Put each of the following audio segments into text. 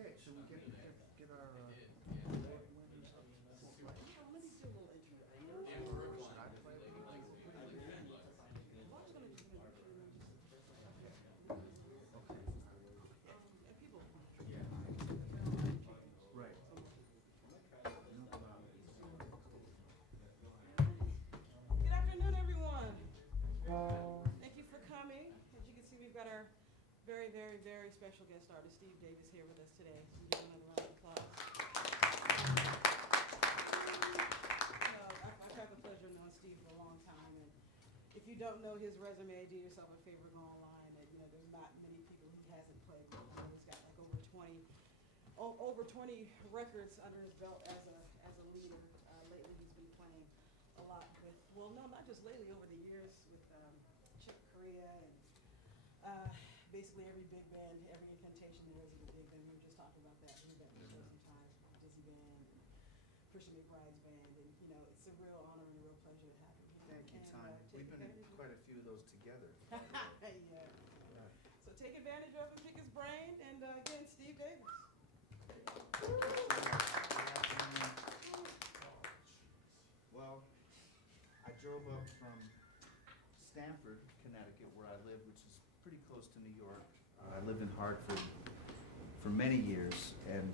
Okay, should we get our award winners up to the slide? Let me do a little intro. Should I play? And people. Right. Good afternoon, everyone. Thank you for coming. As you can see, we've got our very, very, very special guest artist, Steve Davis, here with us today. So give him another round of applause. I've had the pleasure of knowing Steve for a long time, and if you don't know his resume, do yourself a favor, go online. And, there's not many people he hasn't played with. He's got like over 20 records under his belt as a leader. Lately, he's been playing a lot with, well, no, not just lately, over the years with Chick Corea and basically every big band, every incantation there is in a big band. We were just talking about that. We were back before some time, Dizzy Band and Christian McBride's band, and it's a real honor and a real pleasure to have him here. Thank you, And, Tanya. take We've been in advantage of- quite a few of those together. Yeah. So take advantage of him, pick his brain, and again, Steve Davis. Well, I drove up from Stamford, Connecticut, where I live, which is pretty close to New York. I lived in Hartford for many years and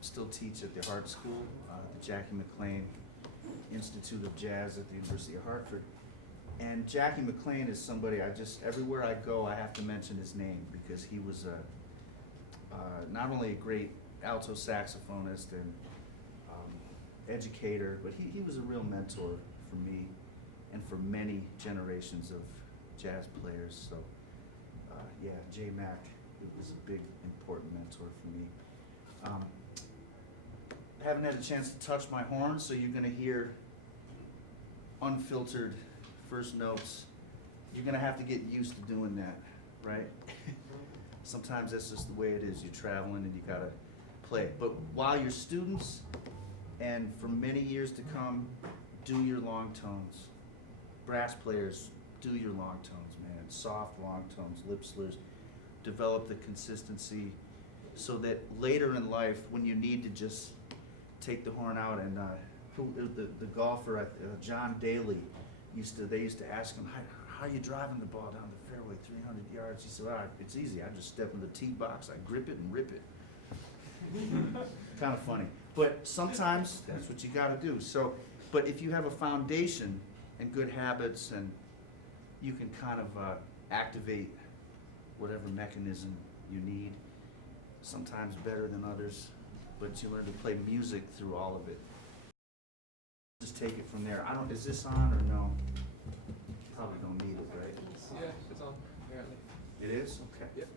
still teach at the Hart School, the Jackie McLean Institute of Jazz at the University of Hartford. And Jackie McLean is somebody everywhere I go, I have to mention his name because he was not only a great alto saxophonist and educator, but he was a real mentor for me and for many generations of jazz players. So, yeah, J Mac was a big, important mentor for me. I haven't had a chance to touch my horn, so you're going to hear unfiltered first notes. You're going to have to get used to doing that, right? Sometimes that's just the way it is. You're traveling and you got to play it. But while you're students, and for many years to come, do your long tones. Brass players, do your long tones, man. Soft long tones, lip slurs. Develop the consistency so that later in life, when you need to just take the horn out, and the golfer, John Daly, they used to ask him, how are you driving the ball down the fairway 300 yards? He said, it's easy. I just step in the tee box, I grip it and rip it. Kind of funny. But sometimes that's what you got to do. So, but if you have a foundation and good habits, and you can kind of activate whatever mechanism you need, sometimes better than others, but you learn to play music through all of it. Just take it from there. Is this on or no? Probably don't need it, right? Yeah, it's on, apparently. It is? Okay. Yep.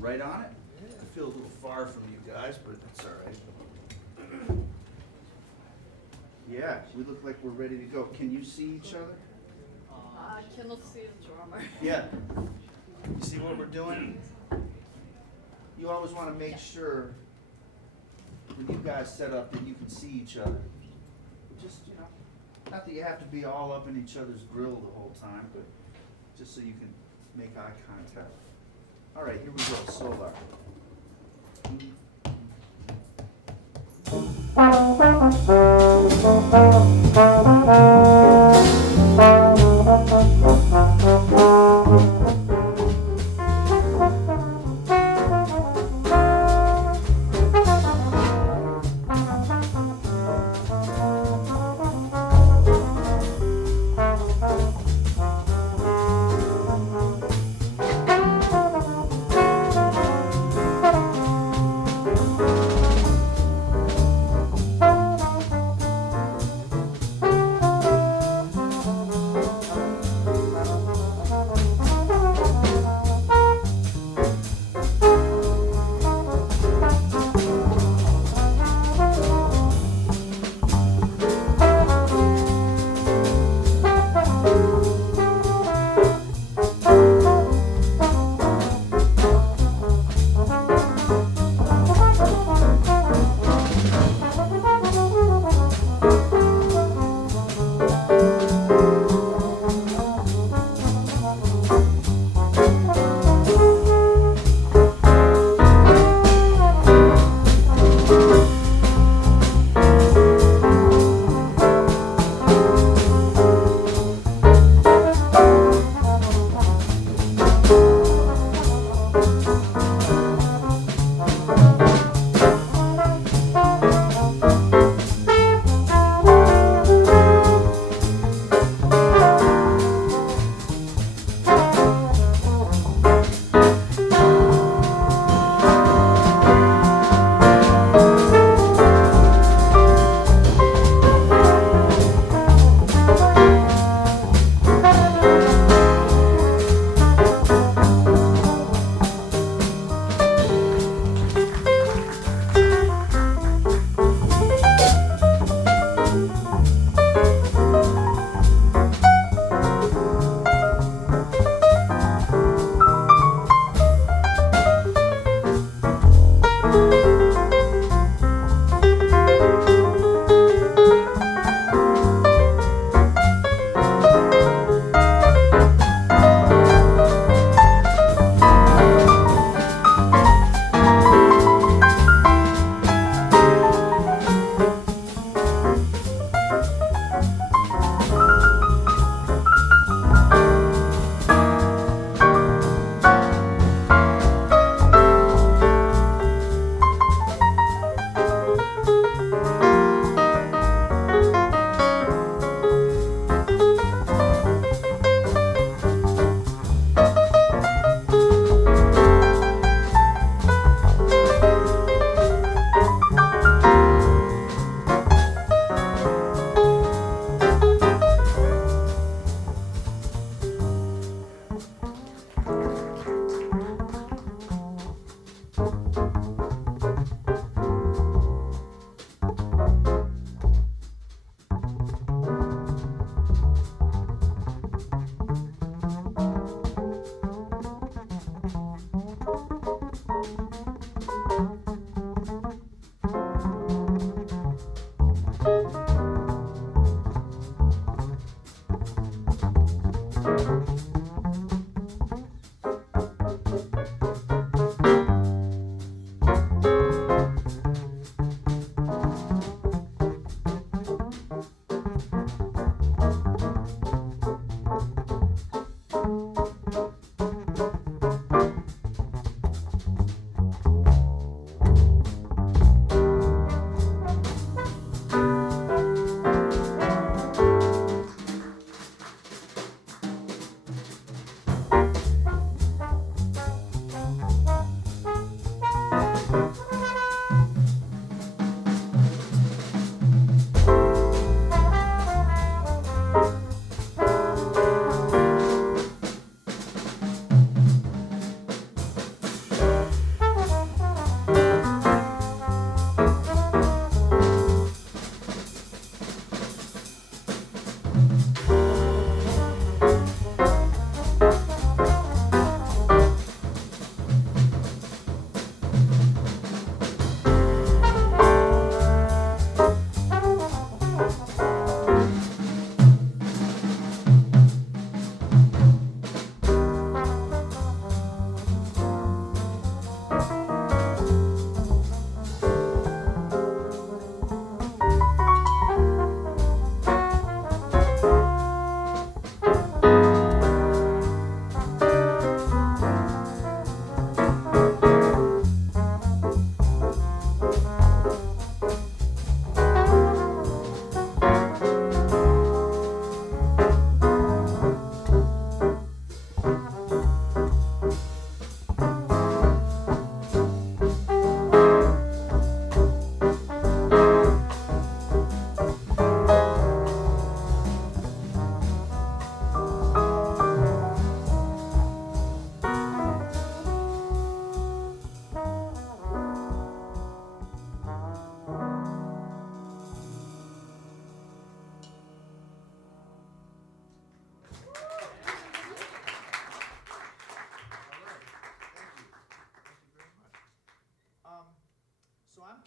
Right on it? I feel a little far from you guys, but that's all right. Yeah, we look like we're ready to go. Can you see each other? I cannot see the drummer. Yeah. You see what we're doing? You always want to make sure when you guys set up that you can see each other. Just, not that you have to be all up in each other's grill the whole time, but just so you can make eye contact. All right, here we go, Solar.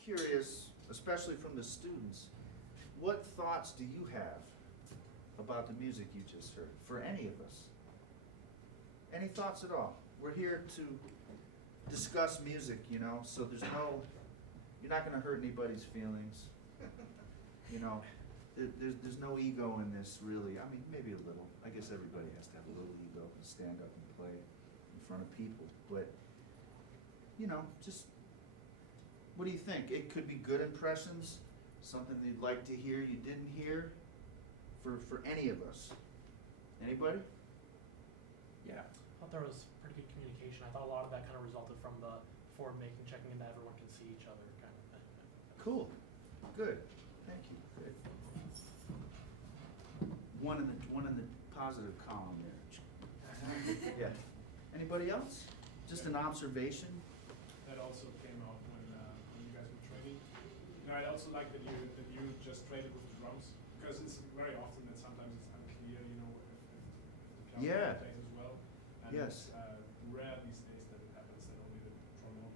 curious, especially from the students, what thoughts do you have about the music you just heard, for any of us? Any thoughts at all? We're here to discuss music, you know, so you're not gonna hurt anybody's feelings. You know, there's no ego in this, really. I mean, maybe a little. I guess everybody has to have a little ego and stand up and play in front of people. But, you know, just, what do you think? It could be good impressions, something you'd like to hear you didn't hear, for any of us. Anybody? Yeah. I thought there was pretty good communication. I thought a lot of that kind of resulted from the forward making, checking in that everyone can see each other kind of thing. Cool. Good. Thank you. Good. One in the positive column there. Yeah. Anybody else? Just an observation? That also came out when you guys were training. You know, I also like that you just traded with the drums, because it's very often that sometimes it's unclear, you know, if the piano plays as well. And Yes. it's rare these days that it happens that only the trombone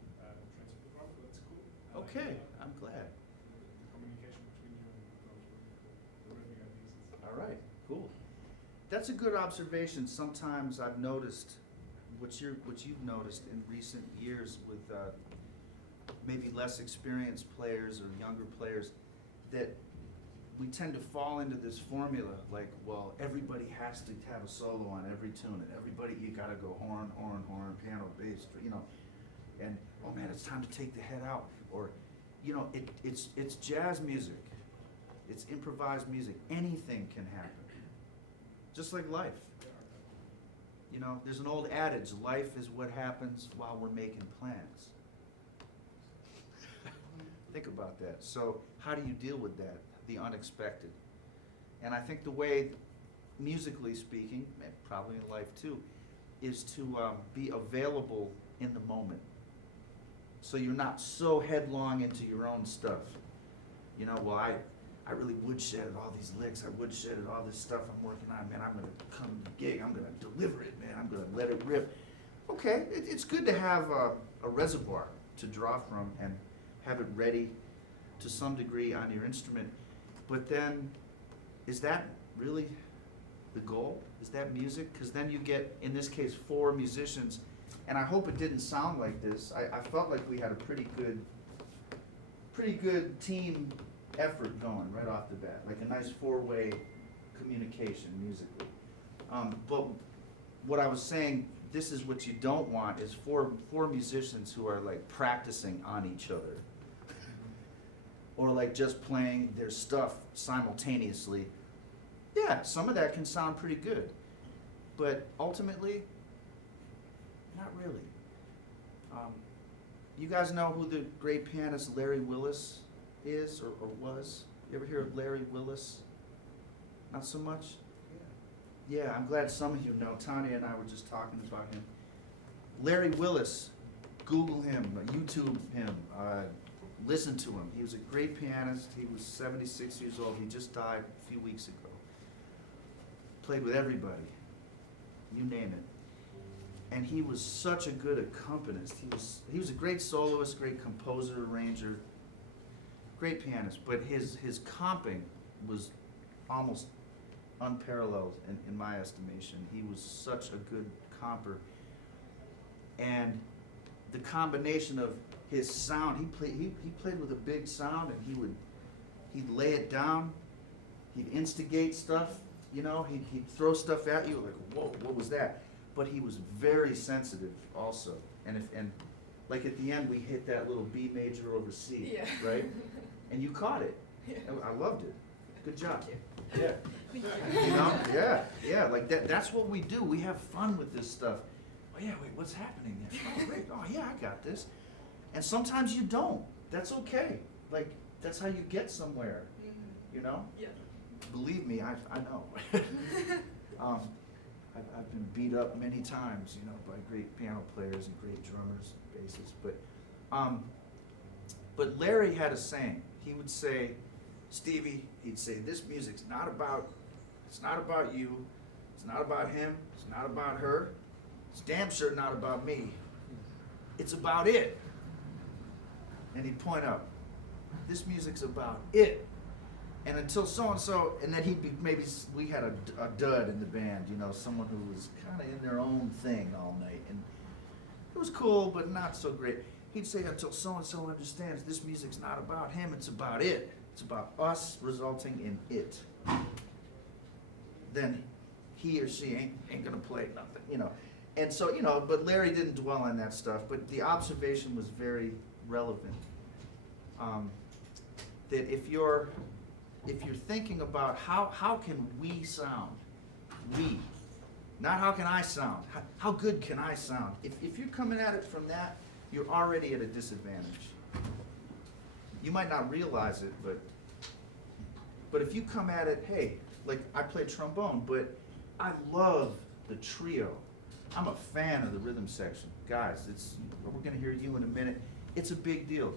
trades with the drum, but that's cool. I like Okay, that. I'm glad. The communication between you and the drums really cool. The rhythmic ideas and stuff. All right, cool. That's a good observation. Sometimes I've noticed what you've noticed in recent years with maybe less experienced players or younger players, that we tend to fall into this formula, like, well, everybody has to have a solo on every tune, and everybody, you gotta go horn, horn, horn, piano, bass, you know, and, oh man, it's time to take the head out, or, you know, it's jazz music, it's improvised music, anything can happen, just like life. You know, there's an old adage, life is what happens while we're making plans. Think about that. So how do you deal with that, the unexpected? And I think the way, musically speaking, and probably in life too, is to be available in the moment. So you're not so headlong into your own stuff. You know, well, I really woodshedded all these licks, I woodshedded all this stuff I'm working on, man, I'm gonna come to the gig, I'm gonna deliver it, man, I'm gonna let it rip. Okay, it's good to have a reservoir to draw from and have it ready to some degree on your instrument, but then, is that really the goal? Is that music? Because then you get, in this case, 4 musicians, and I hope it didn't sound like this. I felt like we had a pretty good team effort going right off the bat, like a nice 4-way communication musically. But what I was saying, this is what you don't want, is four musicians who are like practicing on each other. Or like just playing their stuff simultaneously. Yeah, some of that can sound pretty good. But ultimately, not really. You guys know who the great pianist Larry Willis is or was? You ever hear of Larry Willis? Not so much? Yeah, I'm glad some of you know. Tanya and I were just talking about him. Larry Willis, Google him, YouTube him, listen to him. He was a great pianist. He was 76 years old. He just died a few weeks ago. Played with everybody, you name it. And he was such a good accompanist. He was a great soloist, great composer, arranger, great pianist. But his comping was almost unparalleled in my estimation. He was such a good comper. And the combination of his sound, he played with a big sound, and he'd lay it down, he'd instigate stuff, you know, he'd throw stuff at you like, whoa, what was that? But he was very sensitive also. And like at the end we hit that little B major over C, Yeah. right? And you caught it. Yeah. I loved it. Good job. Thank Yeah. You know, yeah, like that's what we do. We have fun with this stuff. Oh yeah, wait, what's happening there? Oh great, oh yeah, I got this. And sometimes you don't. That's okay. Like, that's how you get somewhere, you know? Yeah. Believe me, I know. I've been beat up many times, you know, by great piano players and great drummers, bassists, but Larry had a saying. He would say, Stevie, he'd say, this music's not about you, it's not about him, it's not about her, it's damn sure not about me, it's about it. And he'd point up, this music's about it. And until so-and-so, and then he'd be, maybe we had a dud in the band, you know, someone who was kind of in their own thing all night. And it was cool, but not so great. He'd say, until so-and-so understands this music's not about him, it's about it. It's about us resulting in it. Then he or she ain't gonna play nothing, you know. And so, you know, but Larry didn't dwell on that stuff, but the observation was very relevant. That if you're thinking about how can we sound, not how can I sound, how good can I sound? If you're coming at it from that, you're already at a disadvantage. You might not realize it, but if you come at it, hey, like I play trombone, but I love the trio. I'm a fan of the rhythm section. Guys, we're gonna hear you in a minute. It's a big deal.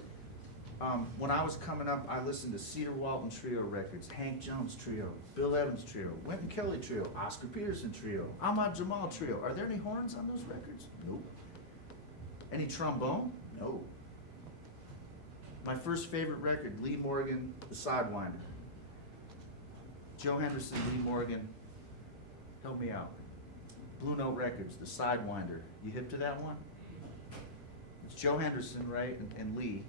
When I was coming up, I listened to Cedar Walton Trio records, Hank Jones Trio, Bill Evans Trio, Wynton Kelly Trio, Oscar Peterson Trio, Ahmad Jamal Trio. Are there any horns on those records? Nope. Any trombone? No. My first favorite record, Lee Morgan, The Sidewinder. Joe Henderson, Lee Morgan, help me out. Blue Note Records, The Sidewinder. You hip to that one? It's Joe Henderson, right, and Lee.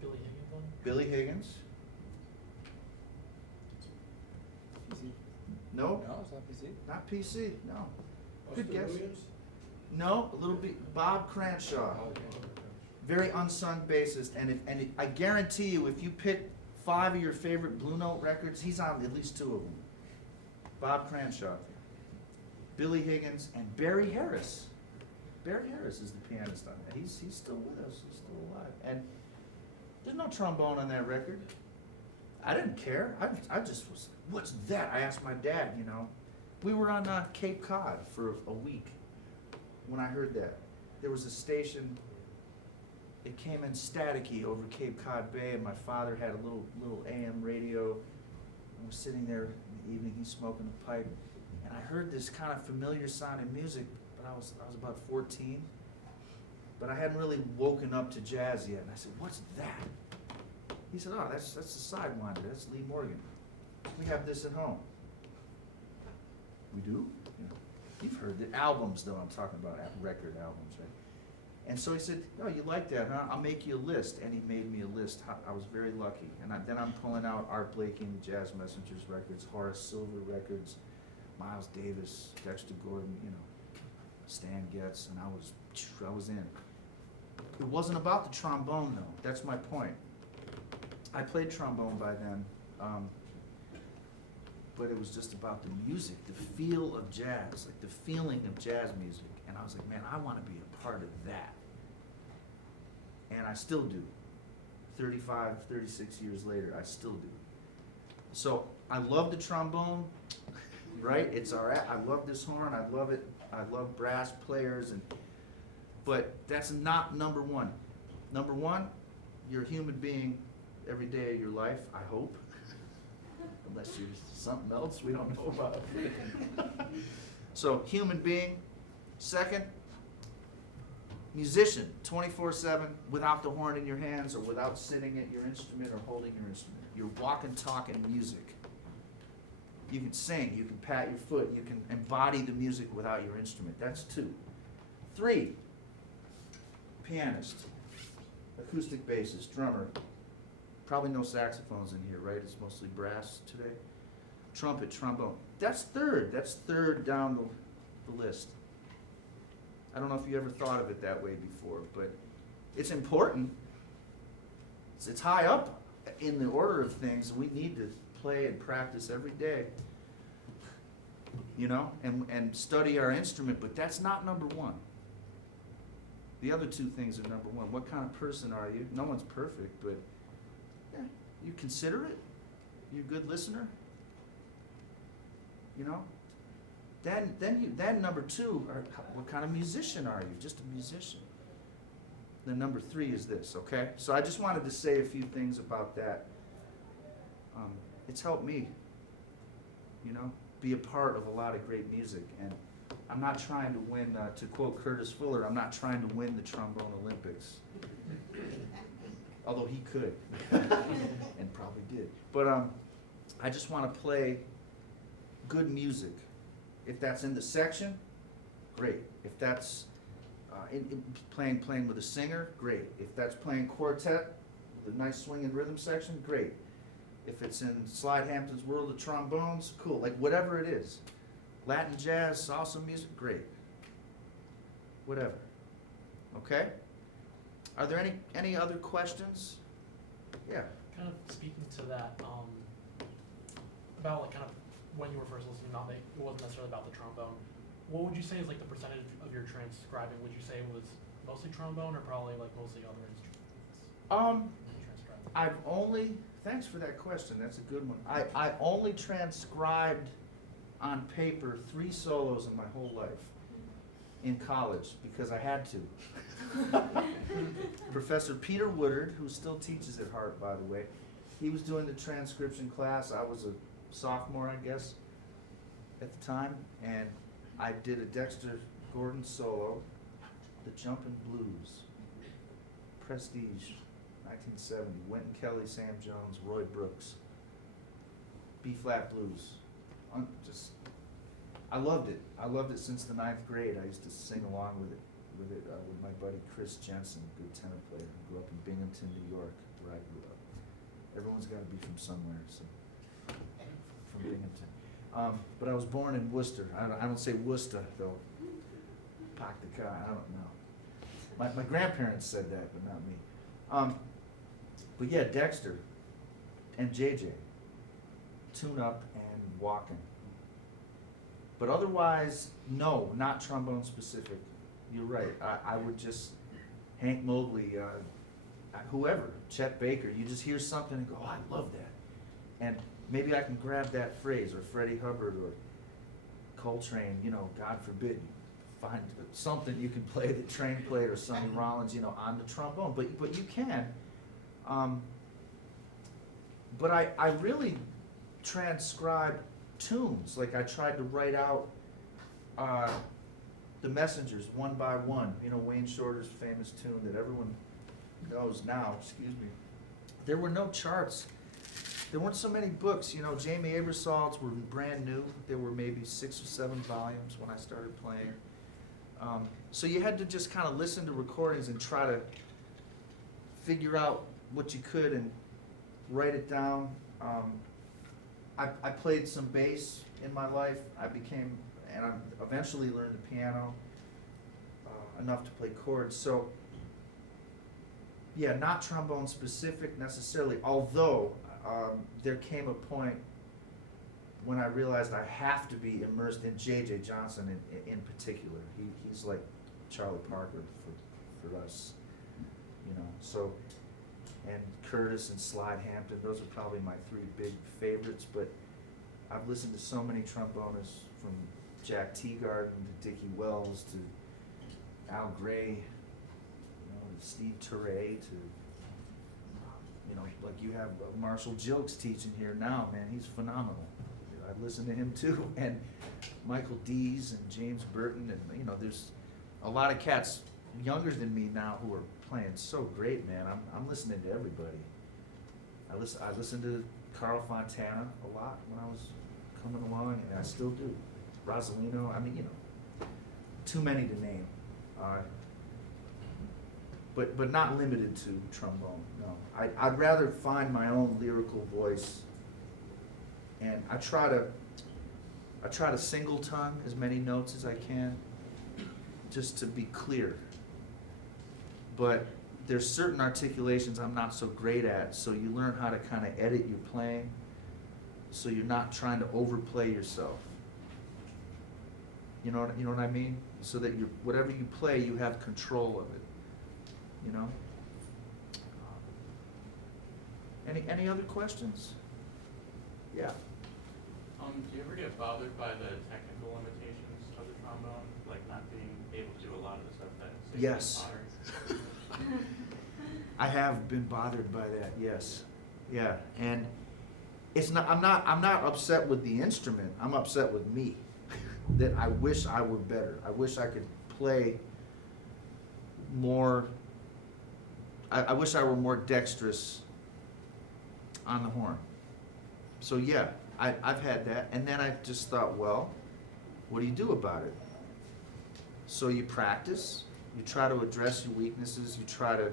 Billy Higgins one? Billy Higgins. PC? No, No, it's not PC. not PC, no. Good Austin guess. Williams? No, a little bit, Bob Cranshaw. Very unsung bassist, and I guarantee you, if you pick 5 of your favorite Blue Note records, he's on at least 2 of them. Bob Cranshaw, Billy Higgins, and Barry Harris. Barry Harris is the pianist on that. He's still with us. He's still alive. And there's no trombone on that record. I didn't care. I just was, what's that? I asked my dad, you know. We were on Cape Cod for a week when I heard that. There was a station, it came in staticky over Cape Cod Bay, and my father had a little AM radio. I was sitting there in the evening, he's smoking a pipe, and I heard this kind of familiar sounding music, but I was about 14. But I hadn't really woken up to jazz yet, and I said, what's that? He said, oh, that's the Sidewinder, that's Lee Morgan. We have this at home. We do? You know, you've heard the albums, though, I'm talking about record albums, right? And so he said, oh, you like that, huh? I'll make you a list. And he made me a list. I was very lucky. And then I'm pulling out Art Blakey and the Jazz Messengers records, Horace Silver records, Miles Davis, Dexter Gordon, you know, Stan Getz, and I was in. It wasn't about the trombone, though. That's my point. I played trombone by then, but it was just about the music, the feel of jazz, like the feeling of jazz music. And I was like, man, I want to be a part of that. And I still do. 35, 36 years later, I still do. So I love the trombone, right? It's all right. I love this horn. I love it. I love brass players, but that's not number one. Number one, you're a human being every day of your life, I hope. Unless you're something else we don't know about. So, human being. Second, musician, 24/7, without the horn in your hands or without sitting at your instrument or holding your instrument. You're walking, talking music. You can sing, you can pat your foot, you can embody the music without your instrument. That's 2. 3, pianist, acoustic bassist, drummer. Probably no saxophones in here, right? It's mostly brass today. Trumpet, trombone. That's third. That's third down the list. I don't know if you ever thought of it that way before, but it's important. It's high up in the order of things. We need to play and practice every day, you know, and study our instrument, but that's not number one. The other 2 things are number one. What kind of person are you? No one's perfect, but yeah, you considerate? You a good listener? You know? Then number 2, what kind of musician are you? Just a musician. Then number 3 is this, okay? So I just wanted to say a few things about that. It's helped me, you know, be a part of a lot of great music. And I'm not trying to win, to quote Curtis Fuller, I'm not trying to win the trombone Olympics. although he could, and probably did. But I just want to play good music. If that's in the section, great. If that's playing with a singer, great. If that's playing quartet with a nice swing and rhythm section, great. If it's in Slide Hampton's World of Trombones, cool. Like whatever it is. Latin jazz, salsa music, great. Whatever. Okay? Are there any other questions? Yeah. Kind of speaking to that, about like kind of when you were first listening, not that it wasn't necessarily about the trombone. What would you say is like the percentage of your transcribing? Would you say it was mostly trombone or probably like mostly other instruments? Thanks for that question, that's a good one. I only transcribed on paper 3 solos in my whole life in college because I had to. Professor Peter Woodard, who still teaches at Hart, by the way, he was doing the transcription class. I was a sophomore, I guess, at the time, and I did a Dexter Gordon solo, The Jumpin' Blues, Prestige, 1970, Wynton Kelly, Sam Jones, Roy Brooks, B-flat blues. I loved it. I loved it since the 9th grade. I used to sing along with my buddy Chris Jensen, a good tenor player who grew up in Binghamton, New York, where I grew up. Everyone's got to be from somewhere, so from Binghamton. But I was born in Worcester. I don't say Worcester though. Park the car. I don't know. My grandparents said that, but not me. But yeah, Dexter and JJ, Tune Up and Walkin'. But otherwise, no, not trombone specific. You're right. I would just, Hank Mobley, whoever, Chet Baker, you just hear something and go, oh, I love that. And maybe I can grab that phrase, or Freddie Hubbard, or Coltrane, God forbid, find something you can play that Train played, or Sonny Rollins, on the trombone. But you can. But I really transcribed tunes. Like I tried to write out the Messengers one by one. Wayne Shorter's famous tune that everyone knows now, excuse me. There were no charts. There weren't so many books. Jamie Aebersold's were brand new. There were maybe 6 or 7 volumes when I started playing. So you had to just kind of listen to recordings and try to figure out what you could and write it down. I played some bass in my life. I eventually learned the piano enough to play chords. So, yeah, not trombone specific necessarily, although there came a point when I realized I have to be immersed in J.J. Johnson in particular. He's like Charlie Parker for us, so. And Curtis and Slide Hampton, those are probably my 3 big favorites, but I've listened to so many trombonists, from Jack Teagarden to Dickie Wells to Al Gray, to Steve Turre to, like you have Marshall Jilks teaching here now, man, he's phenomenal. I've listened to him too, and Michael Dees and James Burton, and there's a lot of cats younger than me now who are playing so great, man. I'm listening to everybody. I listened to Carl Fontana a lot when I was coming along, and I still do. Rosalino, too many to name. But not limited to trombone, no. I'd rather find my own lyrical voice, and I try to single tongue as many notes as I can, just to be clear. But there's certain articulations I'm not so great at, so you learn how to kind of edit your playing, so you're not trying to overplay yourself. You know what I mean? So that whatever you play, you have control of it. Any other questions? Yeah. Do you ever get bothered by the technical limitations of the trombone, like not being able to do a lot of the stuff that say Yes. pottery? I have been bothered by that. Yes. Yeah. And it's not. I'm not upset with the instrument. I'm upset with me. That I wish I were better. I wish I could play more. I wish I were more dexterous on the horn. So yeah, I've had that, and then I just thought, well, what do you do about it? So you practice, you try to address your weaknesses, you try to,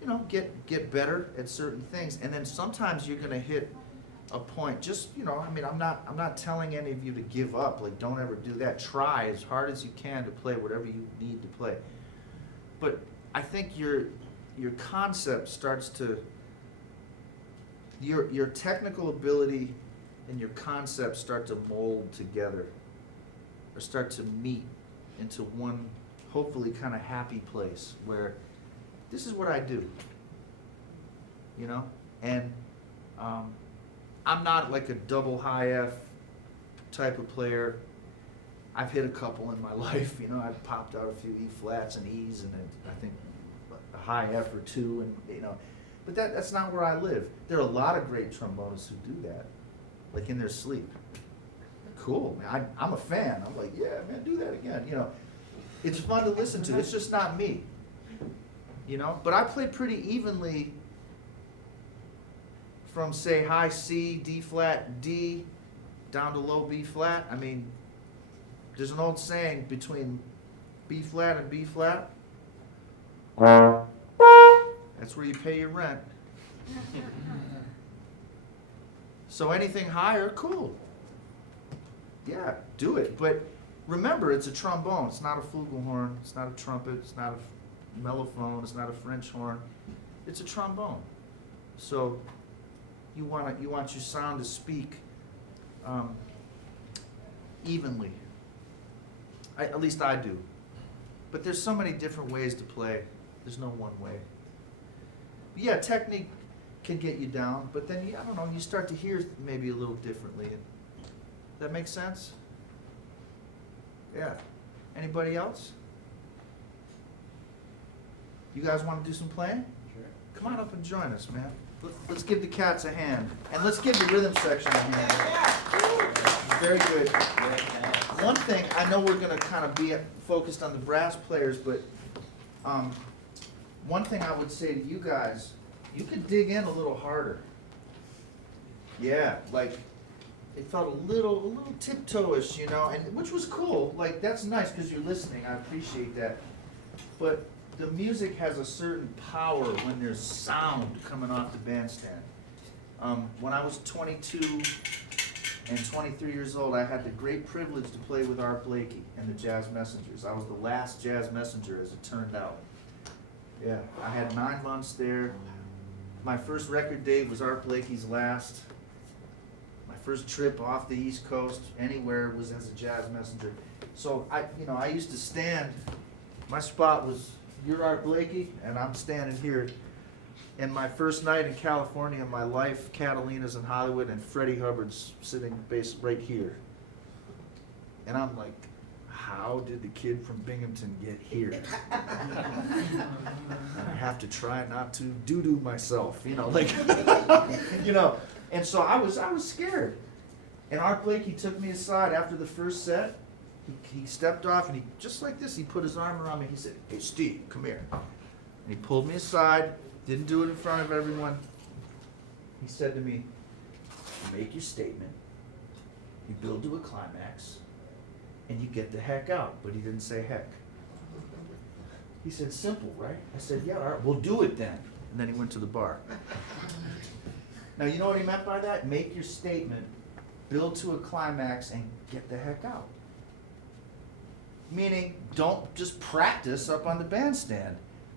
you know, get better at certain things, and then sometimes you're gonna hit a point. Just, you know, I mean, I'm not telling any of you to give up. Like, don't ever do that. Try as hard as you can to play whatever you need to play. But I think your concept starts to, your technical ability and your concept start to mold together, or start to meet into one, hopefully kind of happy place where this is what I do, you know? And I'm not like a double high F type of player. I've hit a couple in my life, you know. I've popped out a few E flats and E's, and I think a high F or two, and you know. But that's not where I live. There are a lot of great trombonists who do that, like in their sleep. Cool, man. I'm a fan. I'm like, yeah, man, do that again. You know, it's fun to listen to. It's just not me. You know, but I play pretty evenly from, say, high C, D flat, D, down to low B flat. I mean, there's an old saying between B flat and B flat. That's where you pay your rent. So anything higher, cool. Yeah, do it. But remember, it's a trombone. It's not a flugelhorn. It's not a trumpet. It's not a mellophone. It's not a French horn. It's a trombone. So you want your sound to speak evenly. At least I do. But there's so many different ways to play. There's no one way. But yeah, technique can get you down, but then I don't know, you start to hear maybe a little differently. That makes sense? Yeah. Anybody else? You guys want to do some playing? Sure. Come on up and join us, man. Let's give the cats a hand. And let's give the rhythm section a hand. Very good. One thing, I know we're going to kind of be focused on the brass players, but one thing I would say to you guys, you could dig in a little harder. Yeah, like it felt a little tiptoeish, you know, and which was cool. Like, that's nice because you're listening. I appreciate that. But the music has a certain power when there's sound coming off the bandstand. When I was 22 and 23 years old, I had the great privilege to play with Art Blakey and the Jazz Messengers. I was the last jazz messenger, as it turned out. Yeah, I had 9 months there. My first record date was Art Blakey's last. My first trip off the East Coast, anywhere, was as a jazz messenger. So I used to stand. My spot was, you're Art Blakey, and I'm standing here. And my first night in California in my life, Catalina's in Hollywood, and Freddie Hubbard's sitting right here. And I'm like, how did the kid from Binghamton get here? I have to try not to doo-doo myself, you know, like, you know. And so I was scared. And Art Blakey took me aside after the first set. He stepped off, and he, just like this, he put his arm around me. He said, "Hey, Steve, come here." And he pulled me aside, didn't do it in front of everyone. He said to me, "Make your statement, you build to a climax, and you get the heck out." But he didn't say heck. He said, "Simple, right?" I said, "Yeah, all right, we'll do it then." And then he went to the bar. Now, you know what he meant by that? Make your statement, build to a climax, and get the heck out. Meaning, don't just practice up on the bandstand.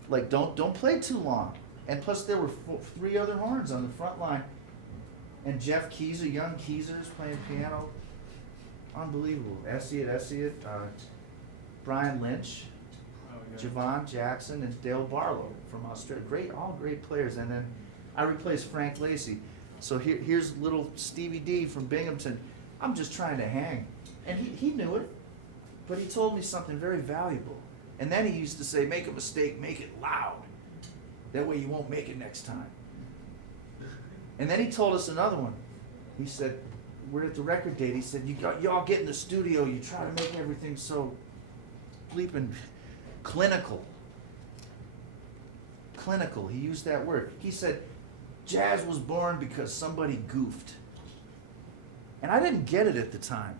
Like, don't play too long. And plus, there were 3 other horns on the front line. And Jeff Keyser, young Keyser's playing piano. Unbelievable. Essiett, Brian Lynch, Javon Jackson, and Dale Barlow from Australia. All great players. And then I replaced Frank Lacey. So here's little Stevie D from Binghamton. I'm just trying to hang. And he knew it. But he told me something very valuable. And then he used to say, make a mistake, make it loud. That way you won't make it next time. And then he told us another one. He said, we're at the record date. He said, y'all get in the studio, you try to make everything so bleeping clinical. clinical. He used that word. He said, jazz was born because somebody goofed. And I didn't get it at the time.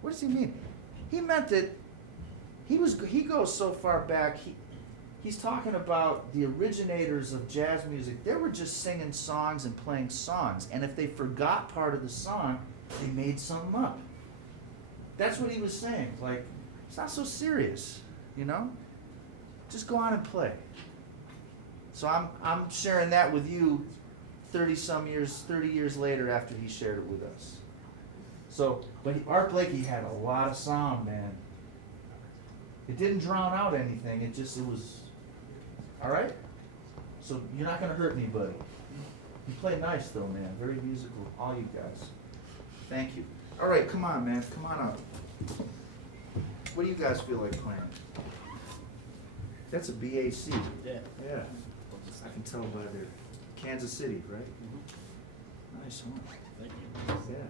What does he mean? He meant that he goes so far back, he's talking about the originators of jazz music. They were just singing songs and playing songs. And if they forgot part of the song, they made something up. That's what he was saying. Like, it's not so serious, you know? Just go on and play. So I'm sharing that with you 30 years later after he shared it with us. So, but Art Blakey had a lot of sound, man. It didn't drown out anything. It was, all right? So you're not gonna hurt anybody. You play nice though, man. Very musical, all you guys. Thank you. All right, come on, man. Come on up. What do you guys feel like playing? That's a BAC. Yeah. Yeah. I can tell by their Kansas City, right? Nice one. Thank you. Yeah.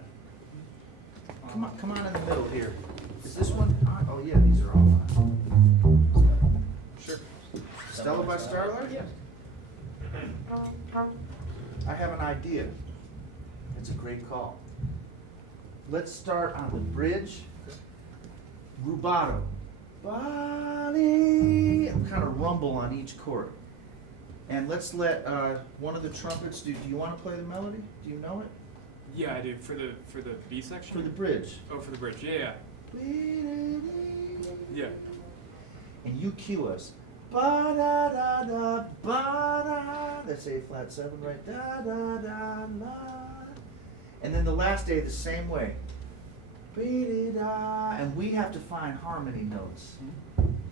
Come on in the middle here. Is this one on? Oh yeah, these are all on. Sure. Stella by Starlight? Yeah. I have an idea. It's a great call. Let's start on the bridge. Rubato. Body. Kind of rumble on each chord. And let's let one of the trumpets do you want to play the melody? Do you know it? Yeah, I do. For the B section? For the bridge. Oh, for the bridge. Yeah. Yeah. And you cue us. Ba da da da ba da. That's A flat 7, right? Da da da la. And then the last day the same way. Be da. And we have to find harmony notes.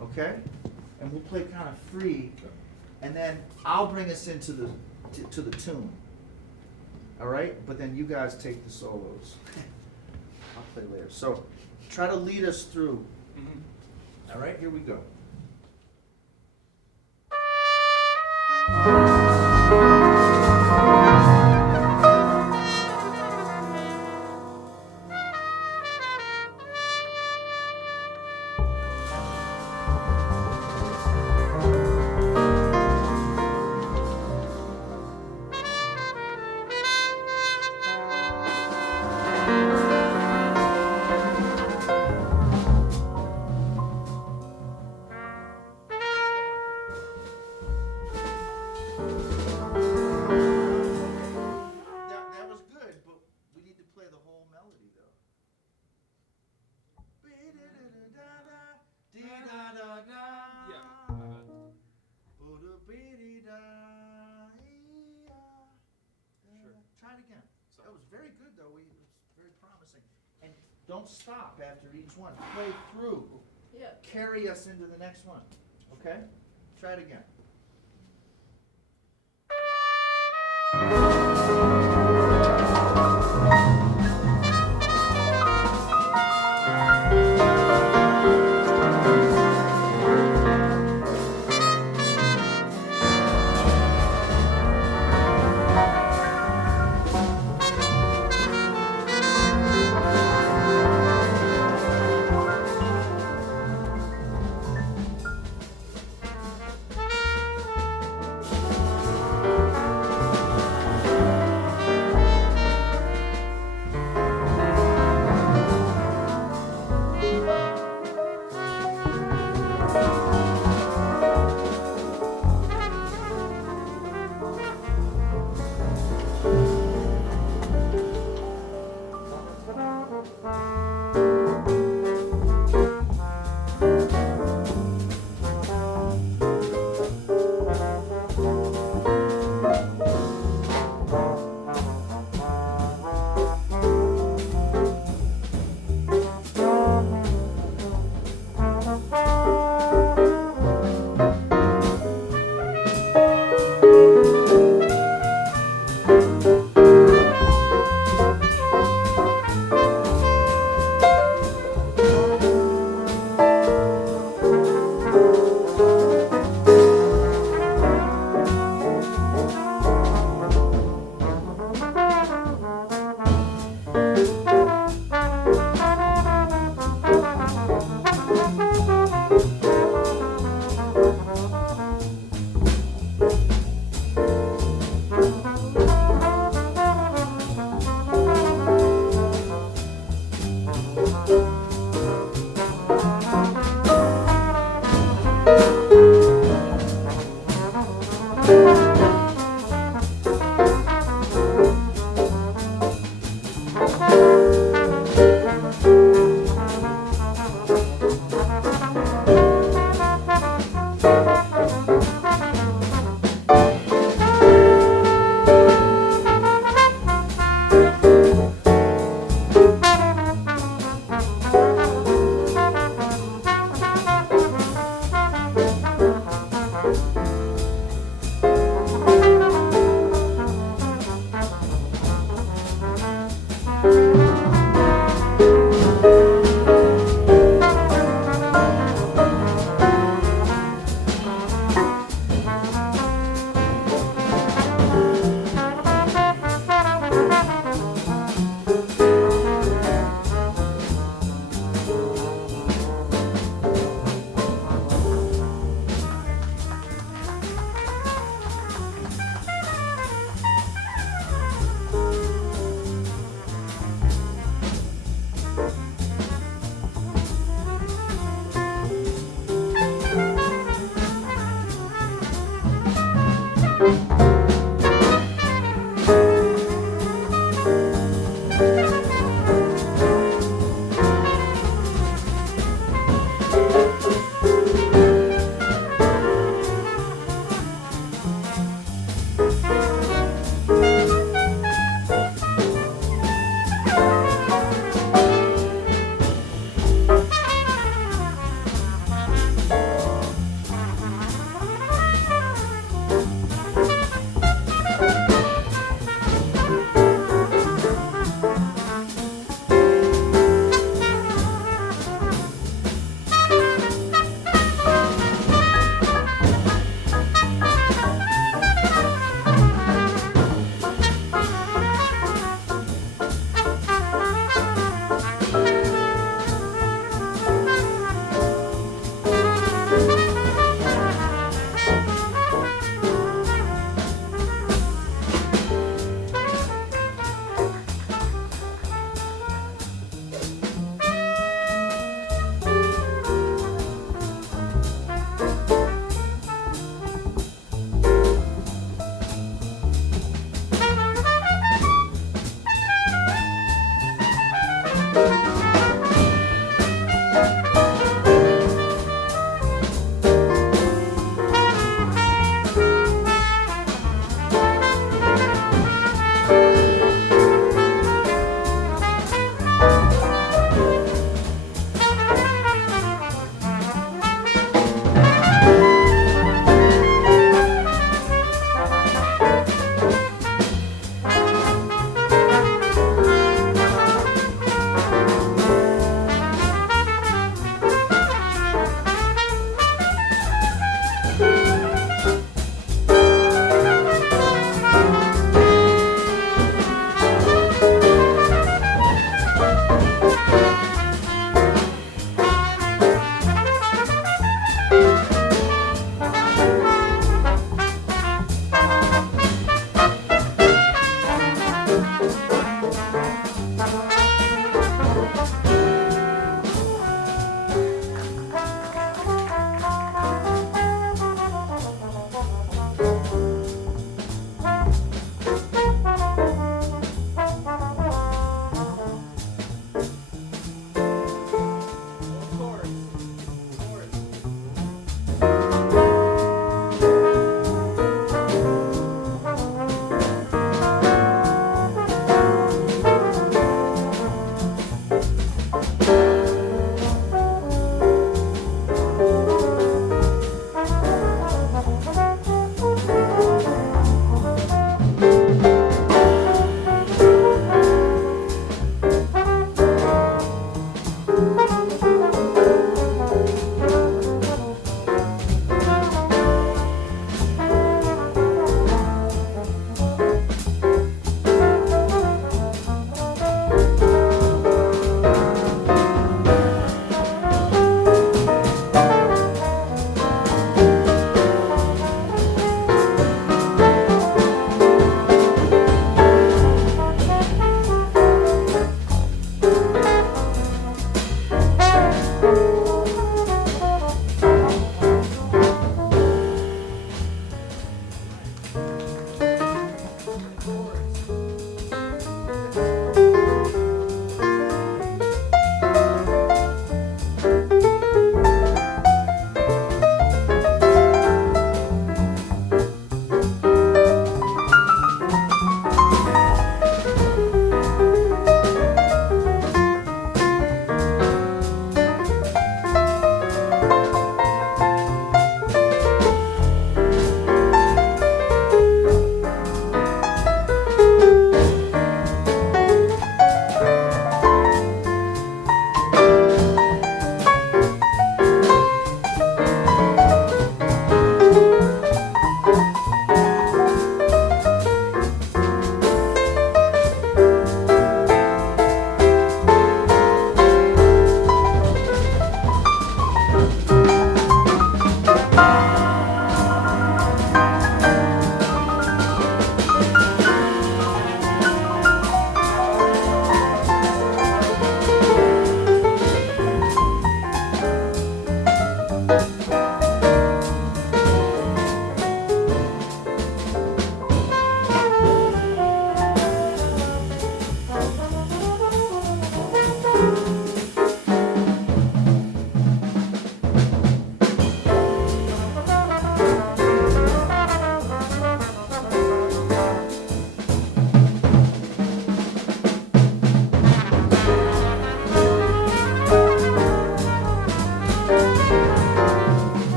Okay? And we'll play kind of free. And then I'll bring us into the to the tune. All right? But then you guys take the solos. I'll play later. So try to lead us through. All right? Here we go. That was good, but we need to play the whole melody though. Yeah. Sure. Try it again. That was very good though. It was very promising. And don't stop after each one. Play through. Yeah. Carry us into the next one. Okay? Try it again.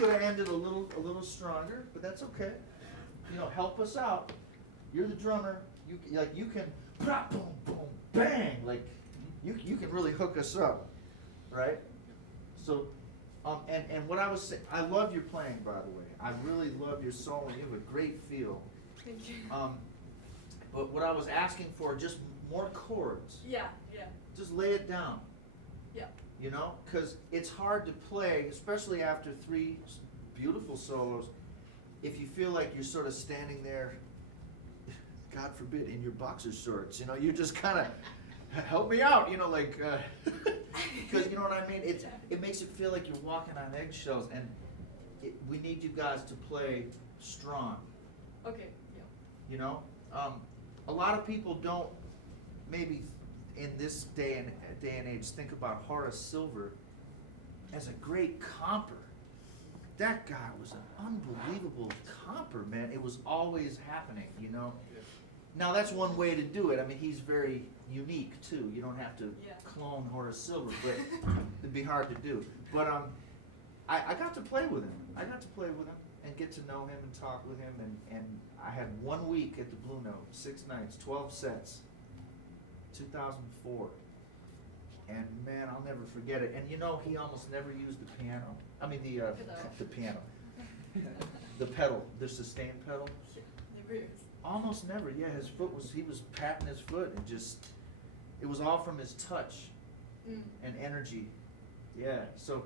could have ended a little stronger, but that's okay. You know, help us out. You're the drummer. You can pop, boom, boom, bang. Like you can really hook us up, right? So, and what I was saying, I love your playing, by the way. I really love your solo. You have a great feel. Thank you. But what I was asking for, just more chords. Yeah. Just lay it down. Yeah. You know, because it's hard to play, especially after 3 beautiful solos, if you feel like you're sort of standing there, God forbid, in your boxer shorts. You know, you just kind of help me out. You know, like because you know what I mean. It makes it feel like you're walking on eggshells, and we need you guys to play strong. Okay. Yeah. You know, a lot of people don't maybe in this day and age think about Horace Silver as a great comper. That guy was an unbelievable comper, man. It was always happening, you know. Now that's one way to do it. I mean, he's very unique too. You don't have to clone Horace Silver, but it'd be hard to do. But I got to play with him. I got to play with him and get to know him and talk with him. And I had 1 week at the Blue Note, 6 nights, 12 sets, 2004. And man, I'll never forget it. And you know, he almost never used the piano. I mean the piano, the pedal, the sustain pedal. Never used. Almost never. Yeah, he was patting his foot and it was all from his touch and energy. Yeah, so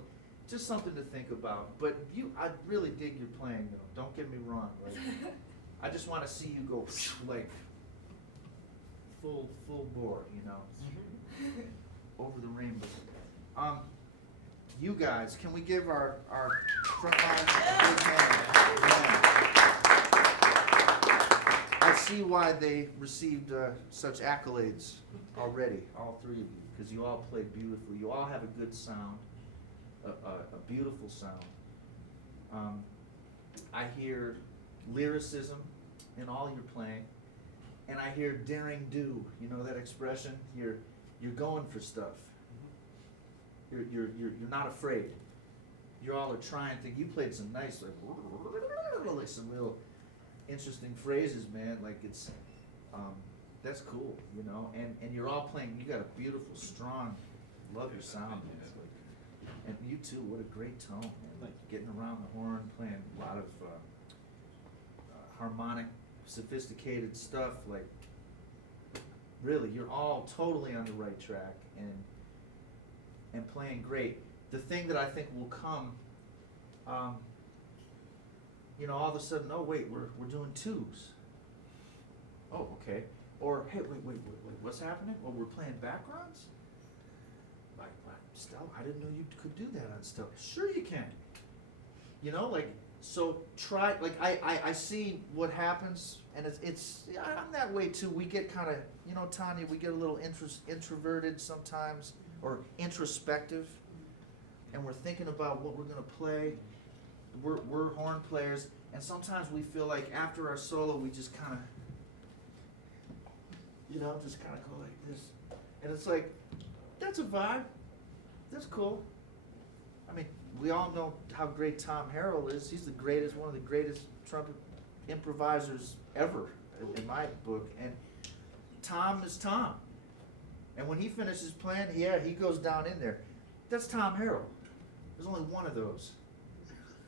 just something to think about. But I really dig your playing though. Don't get me wrong. Like, I just want to see you go like full bore, you know, over the rainbow. You guys, can we give our front line a big hand? Yeah. I see why they received such accolades already, all 3 of you, because you all played beautifully. You all have a good sound, a beautiful sound. I hear lyricism in all your playing, and I hear daring do. You know that expression? You're going for stuff. You're not afraid. You all are trying things. You played some nice, like some real interesting phrases, man. Like it's, that's cool, you know. And you're all playing. You got a beautiful, strong. Love your sound, man. And you too. What a great tone, man. Like getting around the horn, playing a lot of harmonic, sophisticated stuff. Like really, you're all totally on the right track and playing great. The thing that I think will come, you know, all of a sudden, oh wait, we're doing 2s. Oh, okay. Or hey, wait, what's happening? Well, we're playing backgrounds? Like Stella, I didn't know you could do that on Stella. Sure you can. You know, like, so try, like I see what happens, and I'm that way too. We get kind of, you know, Tanya, we get a little introverted sometimes, or introspective, and we're thinking about what we're gonna play. We're horn players, and sometimes we feel like after our solo, we just kind of, you know, just kind of go like this, and it's like, that's a vibe. That's cool. I mean, we all know how great Tom Harrell is. He's the greatest, one of the greatest trumpet improvisers ever, in my book. And Tom is Tom. And when he finishes playing, yeah, he goes down in there. That's Tom Harrell. There's only one of those.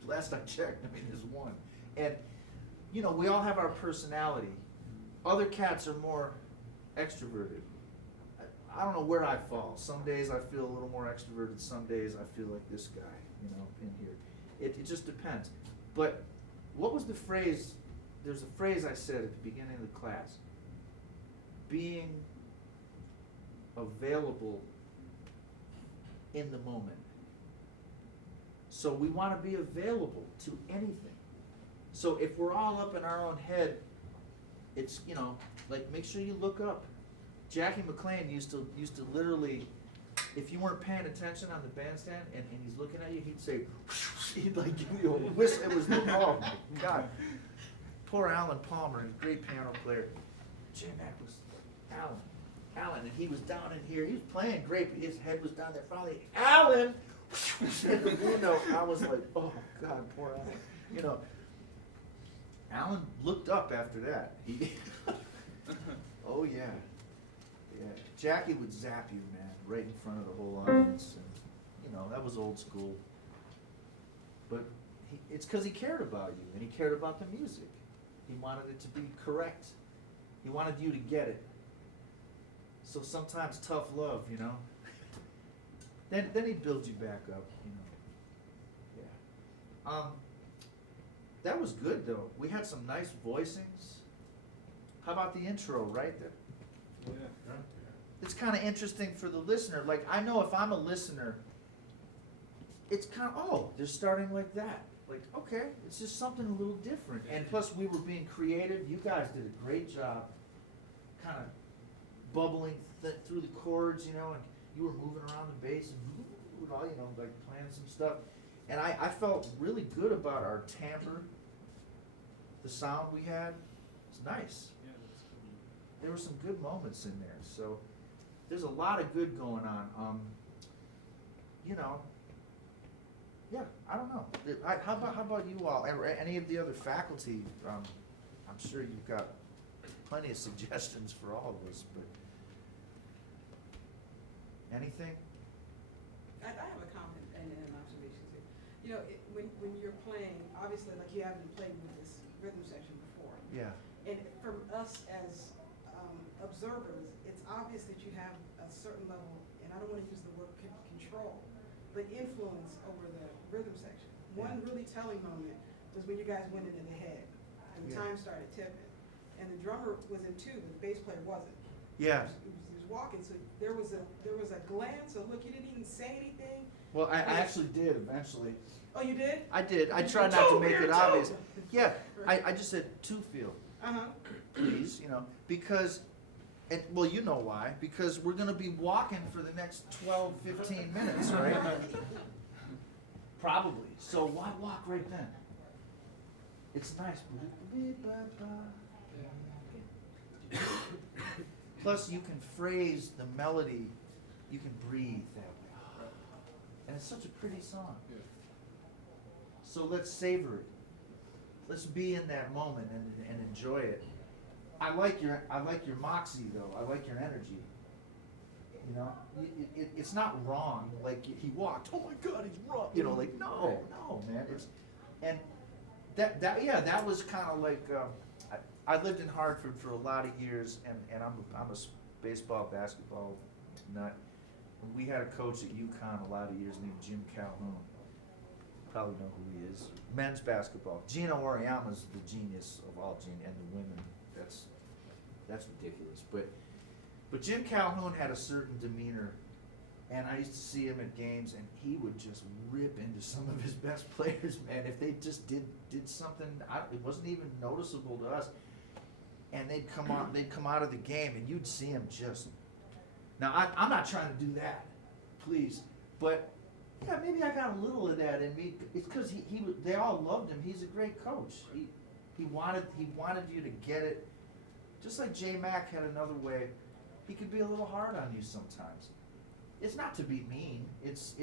Last I checked, I mean, there's one. And, you know, we all have our personality. Other cats are more extroverted. I don't know where I fall. Some days I feel a little more extroverted. Some days I feel like this guy, you know, in here. It just depends. But what was the phrase? There's a phrase I said at the beginning of the class. Being available in the moment. So we want to be available to anything. So if we're all up in our own head, it's, you know, like make sure you look up. Jackie McLean used to literally, if you weren't paying attention on the bandstand and he's looking at you, he'd say, he'd like give you a whistle. It was, oh my God. Poor Alan Palmer, a great piano player. J-Mac was Alan, and he was down in here. He was playing great, but his head was down there. Finally, Alan, hit the blue note. I was like, oh God, poor Alan. You know, Alan looked up after that. He, oh yeah, yeah. Jackie would zap you, man, right in front of the whole audience, and you know that was old school. But it's because he cared about you, and he cared about the music. He wanted it to be correct. He wanted you to get it. So sometimes tough love, you know. Then he'd build you back up, you know. Yeah. That was good though. We had some nice voicings. How about the intro right there? Yeah. It's kind of interesting for the listener. Like I know if I'm a listener, it's kind of, oh, they're starting like that. Like, okay, it's just something a little different. And plus we were being creative. You guys did a great job kind of bubbling through the chords, you know, and you were moving around the bass and all, you know, like playing some stuff. And I felt really good about our timbre, the sound we had. It's nice. Yeah, that's cool. There were some good moments in there. So there's a lot of good going on. You know, yeah, I don't know. How about you all? Any of the other faculty? I'm sure you've got plenty of suggestions for all of us, but anything? I have a comment and an observation too. You know, when you're playing, obviously, like you haven't played with this rhythm section before. Yeah. And from us as observers, it's obvious that you have a certain level, and I don't want to use the word control, but influence over the rhythm section. One really telling moment was when you guys went into the head, and the time started tipping. And the drummer was in tune, but the bass player wasn't. Yeah. He was walking, so there was a glance, a look. You didn't even say anything. Well, I actually did eventually. Oh, you did? I did. I You tried said, not to "Two, make we're it obvious. two." Yeah, I just said two feel, Uh-huh. please, you know, because, and, well, you know why, because we're gonna be walking for the next 12, 15 minutes, right? Probably, so why walk right then? It's nice. Plus, you can phrase the melody, you can breathe that way. And it's such a pretty song. Yeah. So let's savor it. Let's be in that moment and enjoy it. I like your moxie though. I like your energy. You know, it's not wrong. Like he walked. Oh my God, he's wrong. You know, like no, man. It's and that was kind of like I lived in Hartford for a lot of years, and I'm a baseball basketball nut. And we had a coach at UConn a lot of years named Jim Calhoun. Probably know who he is. Men's basketball. Gino Auriemma's the genius of all genius, and the women. That's ridiculous. But Jim Calhoun had a certain demeanor, and I used to see him at games, and he would just rip into some of his best players, man. If they just did something, it wasn't even noticeable to us, and they'd come out of the game, and you'd see him just. Now I'm not trying to do that, please, but yeah, maybe I got a little of that in me. It's because they all loved him. He's a great coach. He wanted you to get it. Just like J Mac had another way, he could be a little hard on you sometimes. It's not to be mean. It's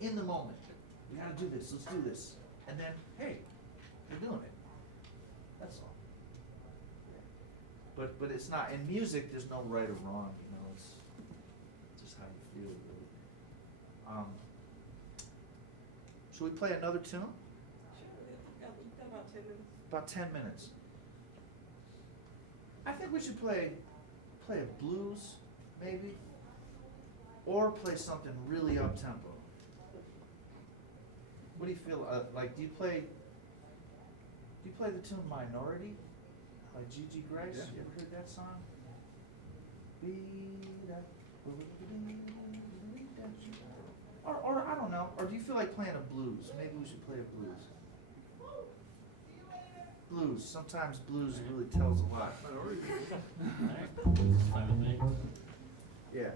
in the moment. We gotta do this. Let's do this. And then, hey, we're doing it. That's all. But it's not. In music, there's no right or wrong. You know, it's just how you feel. Really. Should we play another tune? Sure. We've got about 10 minutes. About 10 minutes. I think we should play a blues, maybe, or play something really up tempo. What do you feel? Like, do you play the tune "Minority" by Gigi Grace? Yeah. You ever heard that song? Or I don't know. Or do you feel like playing a blues? Maybe we should play a blues. Blues. Sometimes blues really tells a lot. Yeah.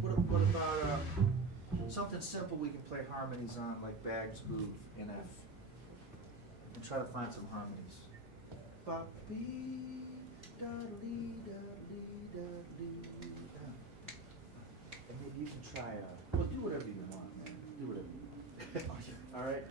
What about something simple we can play harmonies on, like Bag's Groove in F, and try to find some harmonies. And maybe you can try, well, do whatever you want, man. Do whatever you want. All right?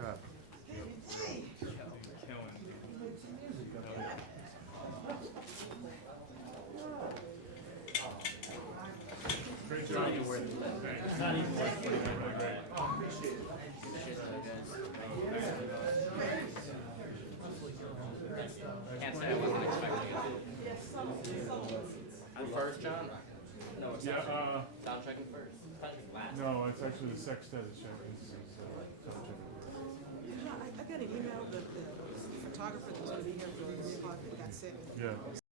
job. Killing. Great It's job. not even worth it. Thanks. It's not even worth Really great. Appreciate guys. Can't say I wasn't expecting it. I'm first, John? No, it's Yeah, not. Sound checking first. Thought you were last. no, it's actually the sextet is checking. I got an email that the photographer that was gonna be here for 3 o'clock that got sick. Yeah.